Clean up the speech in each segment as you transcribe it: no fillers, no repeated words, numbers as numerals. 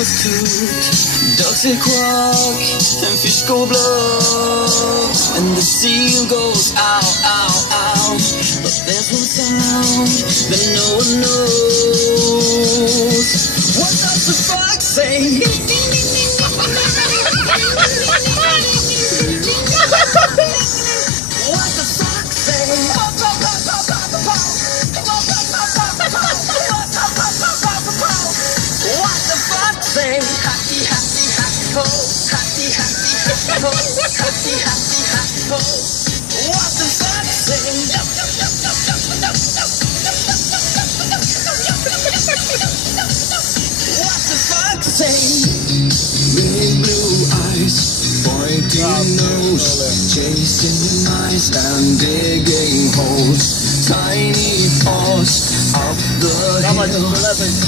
goes toot, ducks they quack, and fish go bluff, and the seal goes ow, ow, ow. But there's one sound that no one knows. What does the fox say? What the fox say? What the fox say? Happy, happy, happy ho. Happy, happy, happy ho. Happy, happy, happy ho. What the fox say? What the fox say? Big blue eyes, pointing nose, chasing mice and digging holes. Tiny paws up the hill.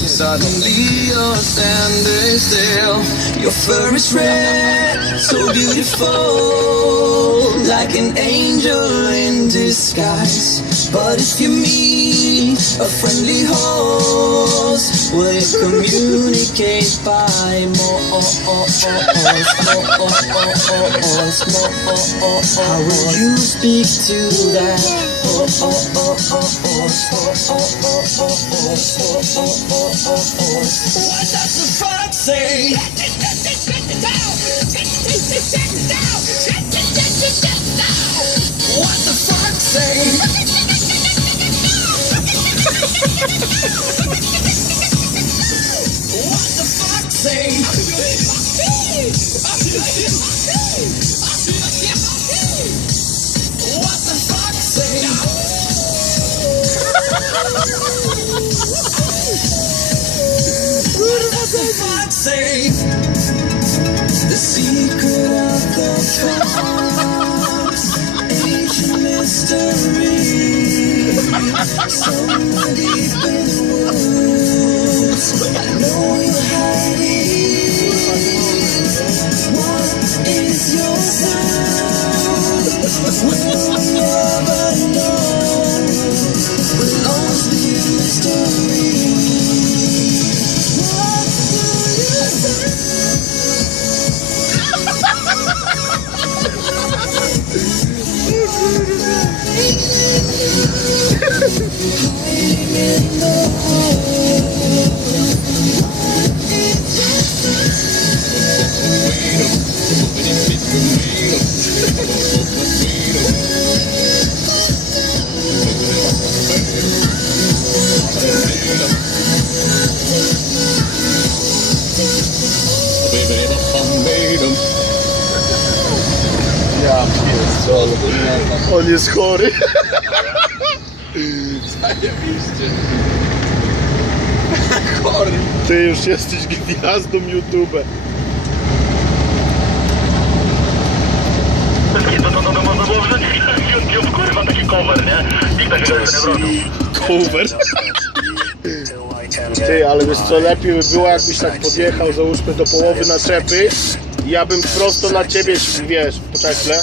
Suddenly you're standing still. Your fur is red, so beautiful, like an angel in disguise. But if you meet a friendly horse, will you communicate by Morse? How will you speak to that horse? What does the fox say? What the fox say? What the fox say? What the fox say? What does the fox say? The secret of the fox, ancient mystery, somewhere deep in the woods. I know you're hiding. What is your sound? Will you ever know? Belongs to your mystery. What do you say? Hiding in the hole. Ja pierdolę. On jest chory. Zajebiście. Chory. Ty już jesteś gwiazdą YouTube. Kurwa, taki cover, nie? I tak nie Cover? Ty, ale wiesz co, lepiej by było, jakbyś tak podjechał, załóżmy do połowy naczepy i ja bym prosto na ciebie, wiesz, poczekle.